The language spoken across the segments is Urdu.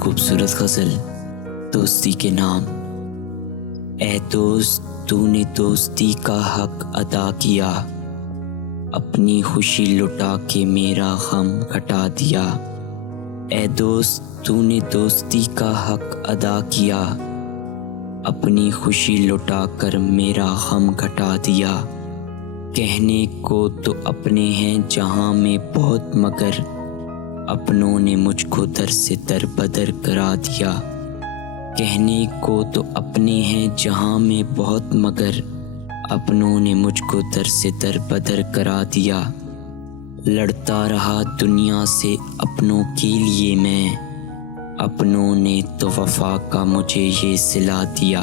خوبصورت غزل دوستی کے نام۔ اے دوست تو نے دوستی کا حق ادا کیا، اپنی خوشی لٹا کے میرا غم گھٹا دیا۔ اے دوست تو نے دوستی کا حق ادا کیا، اپنی خوشی لٹا کر میرا غم گھٹا دیا۔ کہنے کو تو اپنے ہیں جہاں میں بہت، مگر اپنوں نے مجھ کو در سے در بدر کرا دیا۔ کہنے کو تو اپنے ہیں جہاں میں بہت، مگر اپنوں نے مجھ کو در سے در بدر کرا دیا۔ لڑتا رہا دنیا سے اپنوں کے لیے میں، اپنوں نے تو وفا کا مجھے یہ صلہ دیا۔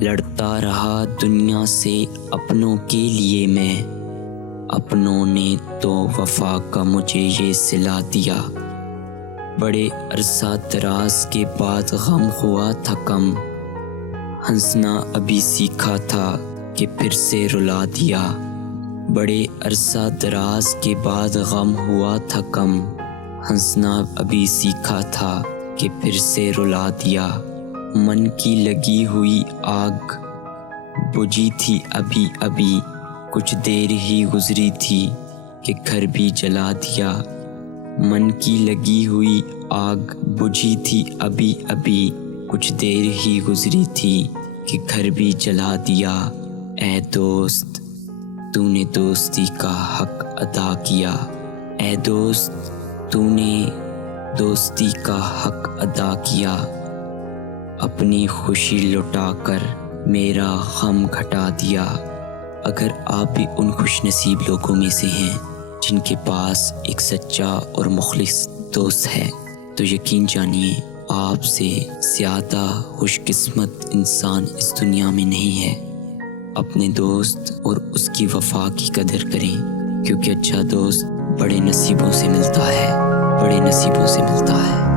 لڑتا رہا دنیا سے اپنوں کے لیے میں، اپنوں نے تو وفا کا مجھے یہ صلہ دیا۔ بڑے عرصہ دراز کے بعد غم ہوا تھا کم، ہنسنا ابھی سیکھا تھا کہ پھر سے رلا دیا۔ بڑے عرصہ دراز کے بعد غم ہوا تھا کم، ہنسنا ابھی سیکھا تھا کہ پھر سے رلا دیا۔ من کی لگی ہوئی آگ بجھی تھی ابھی ابھی، کچھ دیر ہی گزری تھی کہ گھر بھی جلا دیا۔ من کی لگی ہوئی آگ بجھی تھی ابھی ابھی، کچھ دیر ہی گزری تھی کہ گھر بھی جلا دیا۔ اے دوست تو نے دوستی کا حق ادا کیا، اے دوست تو نے دوستی کا حق ادا کیا، اپنی خوشی لٹا کر میرا غم گھٹا دیا۔ اگر آپ بھی ان خوش نصیب لوگوں میں سے ہیں جن کے پاس ایک سچا اور مخلص دوست ہے، تو یقین جانیے آپ سے زیادہ خوش قسمت انسان اس دنیا میں نہیں ہے۔ اپنے دوست اور اس کی وفا کی قدر کریں، کیونکہ اچھا دوست بڑے نصیبوں سے ملتا ہے، بڑے نصیبوں سے ملتا ہے۔